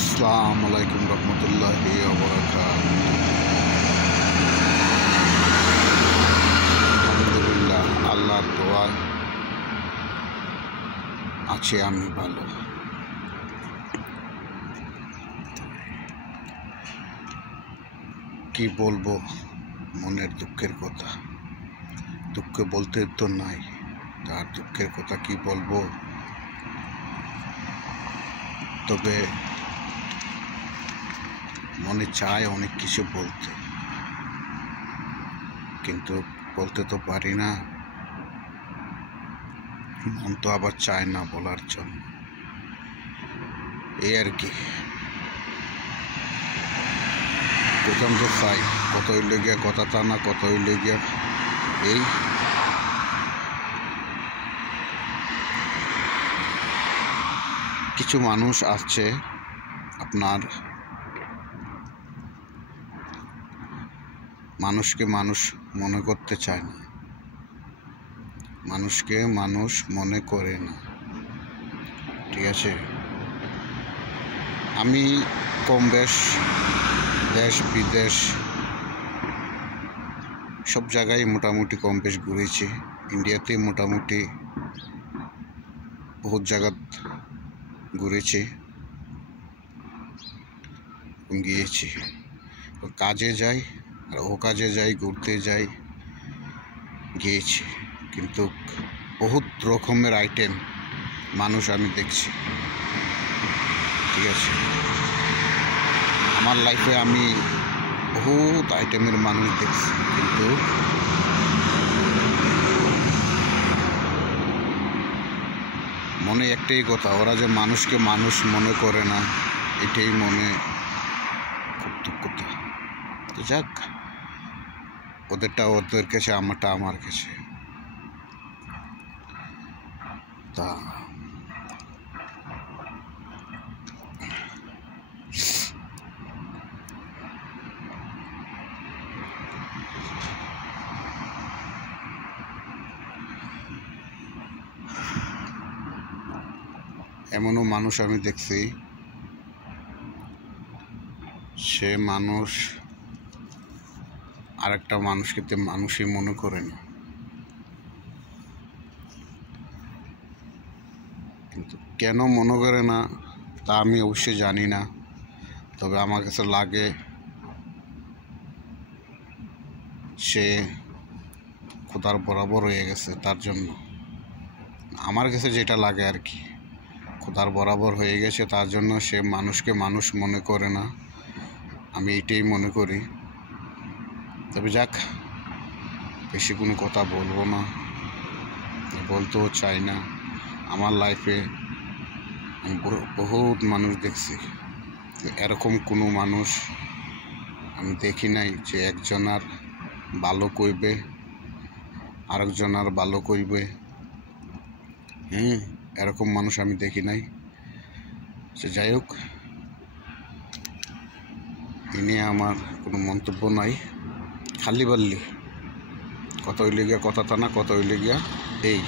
আসসালামু আলাইকুম রহমতুল্লাহি ওয়া বারাকাতুহু। আলহামদুলিল্লাহ, আল্লাহর দোয়ায় আছি আমি ভালো। কি বলবো মনের দুঃখের কথা, দুঃখে বলতে তো নাই, তার দুঃখের কথা কি বলবো। তবে মনে চায় অনেক কিছু বলতে, কিন্তু বলতে তো পারি না। মন তো আবার চায় না বলার জন্য, এই আর কি। প্রথম তো চাই কত হইলে গিয়া কথা তা না, কত হইলে গিয়া এই কিছু মানুষ আছে আপনার মানুষকে মানুষ মনে করতে চায় না, মানুষকে মানুষ মনে করে না, ঠিক আছে। আমি কম বেশ দেশ বিদেশ সব জায়গায় মোটামুটি কম বেশ ঘুরেছি। ইন্ডিয়াতে মোটামুটি বহুত জায়গা ঘুরেছি, গিয়েছি। কাজে যাই আর ও কাজে যাই, ঘুরতে যাই, গিয়েছি। কিন্তু বহুত রকমের আইটেম মানুষ আমি দেখছি, ঠিক আছে। আমার লাইফে আমি বহুত আইটেমের মানুষ দেখছি, কিন্তু মনে একটাই কথা, ওরা যে মানুষকে মানুষ মনে করে না, এটাই মনে খুব দুঃখতা। তো যাক, ওদেরটা ওদের কাছে, আমারটা আমার কাছে। তা এমনও মানুষ আমি দেখছি, সে মানুষ আরেকটা মানুষকে মানুষই মনে করে না। কিন্তু কেন মনে করে না তা আমি অবশ্যই জানি না। তবে আমার কাছে লাগে সে খোদার বরাবর হয়ে গেছে, তার জন্য আমার কাছে যেটা লাগে আর কি, খোদার বরাবর হয়ে গেছে, তার জন্য সে মানুষকে মানুষ মনে করে না, আমি এটাই মনে করি। তবে যাক, বেশি কোনো কথা বলবো না, বলতেও চাই না। আমার লাইফে আমি বহুত মানুষ দেখছি, এরকম কোনো মানুষ আমি দেখি নাই যে একজনার ভালো কইবে আরেকজনার ভালো কইবে। এরকম মানুষ আমি দেখি নাই। সে যাই হোক, এ নিয়ে আমার কোনো মন্তব্য নাই। খালি বললি কত হইলে গিয়া কথা তা না, কত হইলে গিয়া এই